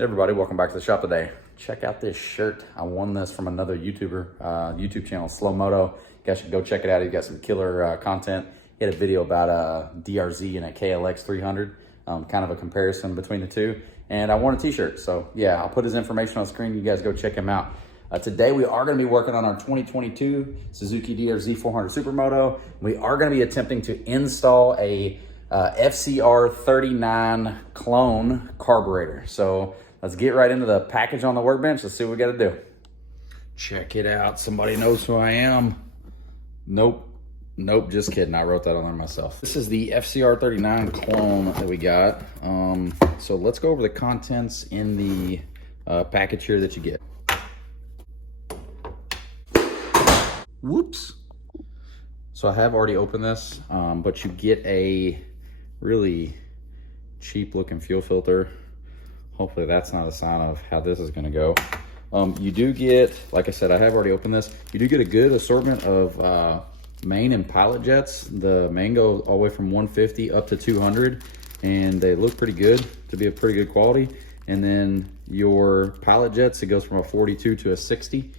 Hey everybody, welcome back to the shop today. Check out this shirt. I won this from another YouTuber, YouTube channel, Slow Moto. You guys should go check it out. He's got some killer content. He had a video about a DRZ and a KLX400, kind of a comparison between the two. And I won a t-shirt. So yeah, I'll put his information on the screen. You guys go check him out. Today we are going to be working on our 2022 Suzuki DRZ400 Supermoto. We are going to be attempting to install a FCR39 clone carburetor. So let's get right into the package on the workbench. Let's see what we got to do. Check it out. Somebody knows who I am. Nope, just kidding. I wrote that on there myself. This is the FCR39 clone that we got. So let's go over the contents in the package here that you get. Whoops. So I have already opened this, but you get a really cheap looking fuel filter. Hopefully that's not a sign of how this is gonna go. You do get, like I said, I have already opened this. You do get a good assortment of main and pilot jets. The main go all the way from 150 up to 200, and they look pretty good to be a pretty good quality. And then your pilot jets, it goes from a 42 to a 60.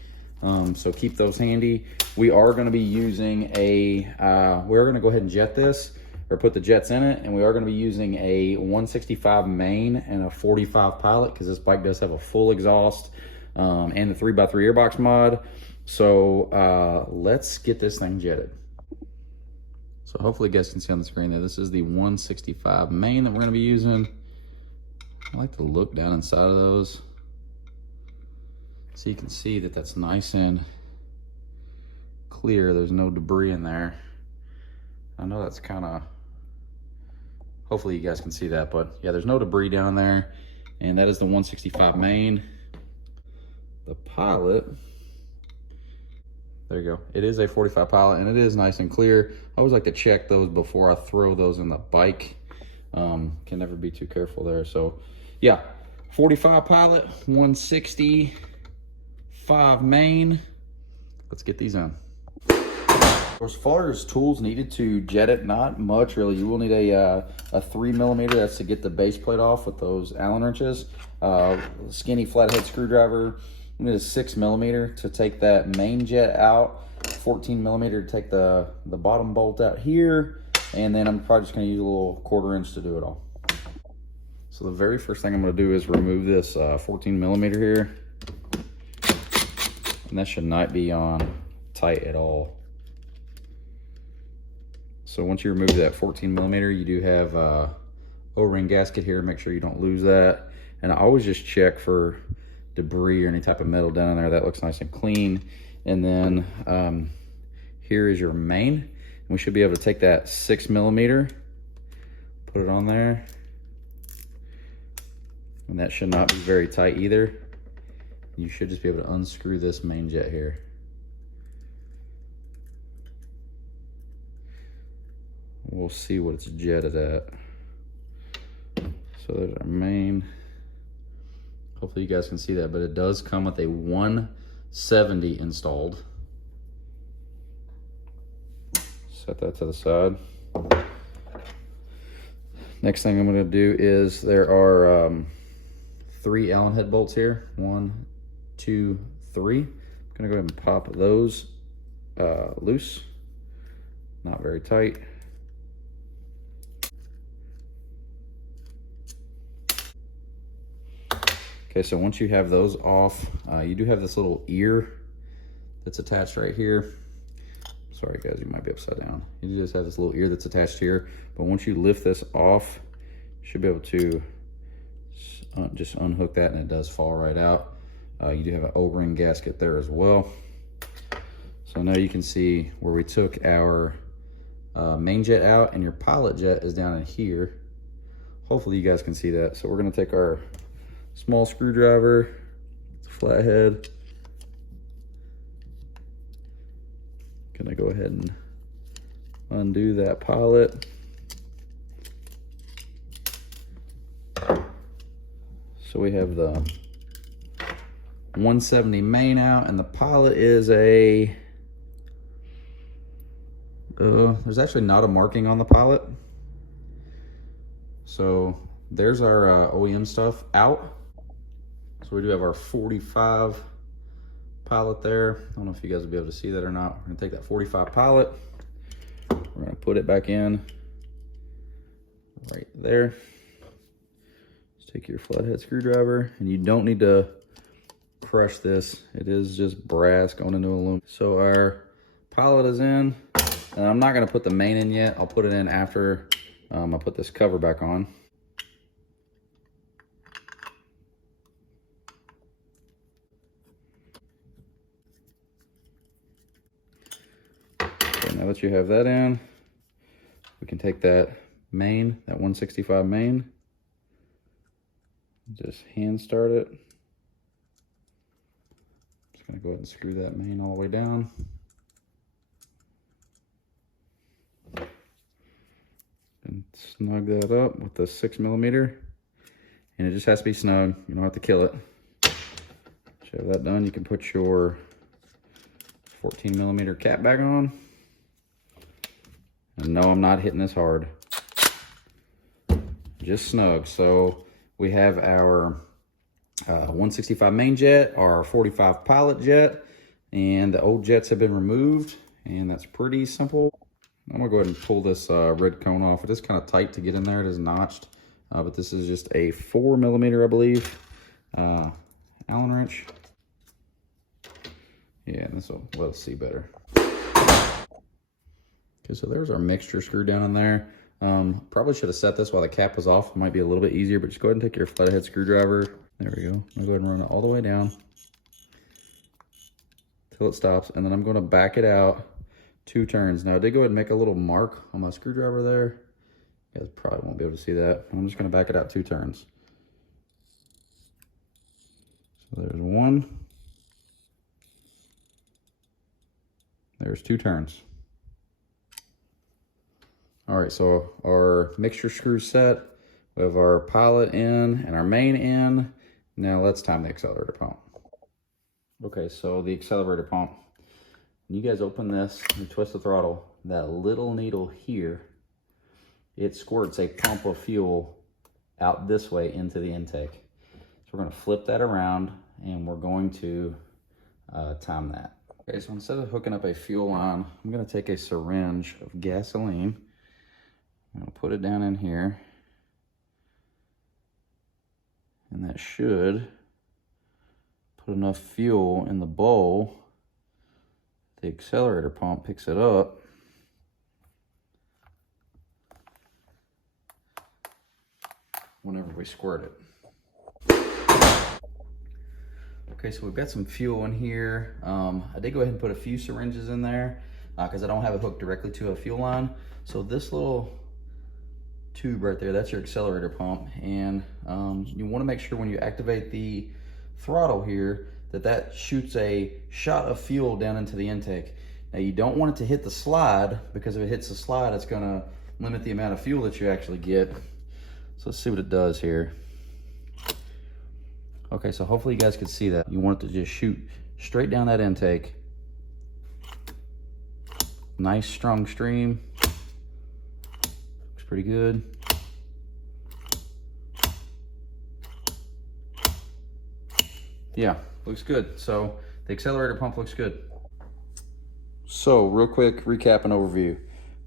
So keep those handy. We are going to be using we're going to go ahead and jet this, or put the jets in it, and we are going to be using a 165 main and a 45 pilot, because this bike does have a full exhaust and the 3x3 airbox mod. So let's get this thing jetted. So hopefully you guys can see on the screen there, this is the 165 main that we're going to be using. I like to look down inside of those so you can see that that's nice and clear. There's no debris in there. I know that's kind of, hopefully you guys can see that, but yeah, there's no debris down there. And that is the 165 main. The pilot, there you go. It is a 45 pilot, and it is nice and clear. I always like to check those before I throw those in the bike. Can never be too careful there. So yeah, 45 pilot, 165 main. Let's get these in. As far as tools needed to jet it, not much really. You will need a 3mm, that's to get the base plate off with those Allen wrenches. Skinny flathead screwdriver. You need a 6mm to take that main jet out. 14mm to take the bottom bolt out here. And then I'm probably just gonna use a little 1/4 inch to do it all. So the very first thing I'm gonna do is remove this 14mm here. And that should not be on tight at all. So once you remove that 14mm, you do have O-ring gasket here. Make sure you don't lose that. And I always just check for debris or any type of metal down there. That looks nice and clean. And then here is your main. And we should be able to take that 6mm, put it on there. And that should not be very tight either. You should just be able to unscrew this main jet here. We'll see what it's jetted at. So there's our main. Hopefully you guys can see that, but it does come with a 170 installed. Set that to the side. Next thing I'm going to do is there are 3 Allen head bolts here. 1, 2, 3. I'm going to go ahead and pop those loose. Not very tight. Okay, so once you have those off, you do have this little ear that's attached right here. Sorry guys, you might be upside down. You just have this little ear that's attached here. But once you lift this off, you should be able to just unhook that, and it does fall right out. You do have an O-ring gasket there as well. So now you can see where we took our main jet out, and your pilot jet is down in here. Hopefully you guys can see that. So we're gonna take our small screwdriver, flathead. Gonna go ahead and undo that pilot. So we have the 170 main out, and the pilot is a, there's actually not a marking on the pilot. So there's our OEM stuff out. So we do have our 45 pilot there. I don't know if you guys will be able to see that or not. We're gonna take that 45 pilot. We're gonna put it back in right there. Just take your flathead screwdriver, and you don't need to crush this. It is just brass going into aluminum. So our pilot is in, and I'm not gonna put the main in yet. I'll put it in after I put this cover back on. Okay, now that you have that in, we can take that main, that 165 main, just hand start it. Just gonna go ahead and screw that main all the way down. And snug that up with the 6mm. And it just has to be snug. You don't have to kill it. Once you have that done, you can put your 14mm cap back on. And no, I'm not hitting this hard. Just snug. So we have our 165 main jet, our 45 pilot jet, and the old jets have been removed, and that's pretty simple. I'm gonna go ahead and pull this red cone off. It is kind of tight to get in there. It is notched, but this is just a 4mm, I believe, Allen wrench. Yeah, and this will let us see better. Okay, so there's our mixture screw down in there. Probably should have set this while the cap was off. It might be a little bit easier, but just go ahead and take your flathead screwdriver. There we go. I'm gonna go ahead and run it all the way down till it stops, and then I'm gonna back it out 2 turns. Now I did go ahead and make a little mark on my screwdriver there. You guys probably won't be able to see that. I'm just gonna back it out 2 turns. So there's 1. There's 2 turns. All right, so our mixture screw set. We have our pilot in and our main in. Now let's time the accelerator pump. Okay, so the accelerator pump. When you guys open this and twist the throttle, that little needle here, it squirts a pump of fuel out this way into the intake. So we're gonna flip that around and we're going to time that. Okay, so instead of hooking up a fuel line, I'm gonna take a syringe of gasoline. I'm gonna put it down in here. And that should put enough fuel in the bowl. The accelerator pump picks it up. Whenever we squirt it. Okay, so we've got some fuel in here. I did go ahead and put a few syringes in there because I don't have it hooked directly to a fuel line. So this little tube right there, that's your accelerator pump. And you want to make sure when you activate the throttle here that shoots a shot of fuel down into the intake. Now you don't want it to hit the slide, because if it hits the slide, it's gonna limit the amount of fuel that you actually get. So let's see what it does here. Okay, so hopefully you guys can see that. You want it to just shoot straight down that intake. Nice strong stream. Looks pretty good. Yeah, looks good. So the accelerator pump looks good. So real quick recap and overview.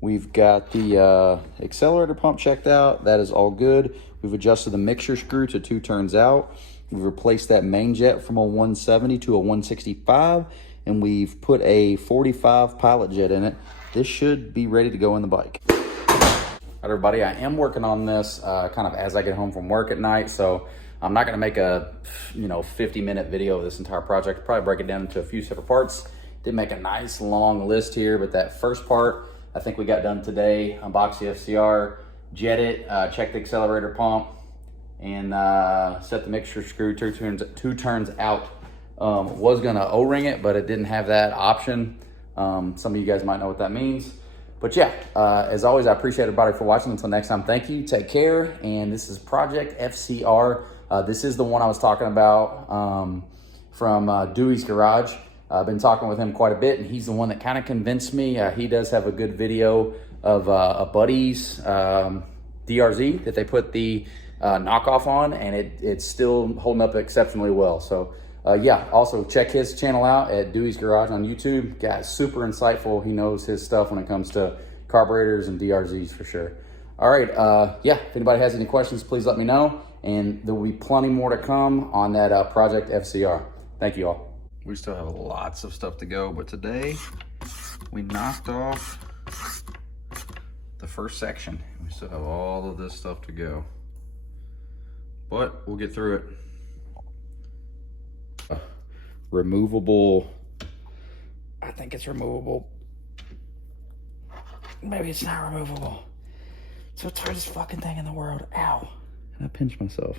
We've got the accelerator pump checked out. That is all good. We've adjusted the mixture screw to 2 turns out. We've replaced that main jet from a 170 to a 165, and we've put a 45 pilot jet in it. This should be ready to go in the bike. All right, everybody, I am working on this kind of as I get home from work at night, so I'm not gonna make a 50-minute video of this entire project. Probably break it down into a few separate parts. Did make a nice long list here, but that first part I think we got done today. Unbox the FCR, jet it, check the accelerator pump, and set the mixture screw 2 turns out. Was gonna O-ring it, but it didn't have that option. Some of you guys might know what that means. But yeah, as always, I appreciate everybody for watching. Until next time, thank you, take care. And this is Project FCR. This is the one I was talking about from Dewey's Garage. I've been talking with him quite a bit, and he's the one that kind of convinced me. He does have a good video of a buddy's DRZ that they put the knockoff on, and it's still holding up exceptionally well. So yeah, also check his channel out at Dewey's Garage on YouTube. Guy's super insightful. He knows his stuff when it comes to carburetors and DRZs for sure. All right, yeah, if anybody has any questions, please let me know, and there will be plenty more to come on that Project FCR. Thank you all. We still have lots of stuff to go, but today we knocked off the first section. We still have all of this stuff to go, but we'll get through it. Removable, I think it's removable. Maybe it's not removable. It's the tightest fucking thing in the world. Ow. And I pinched myself.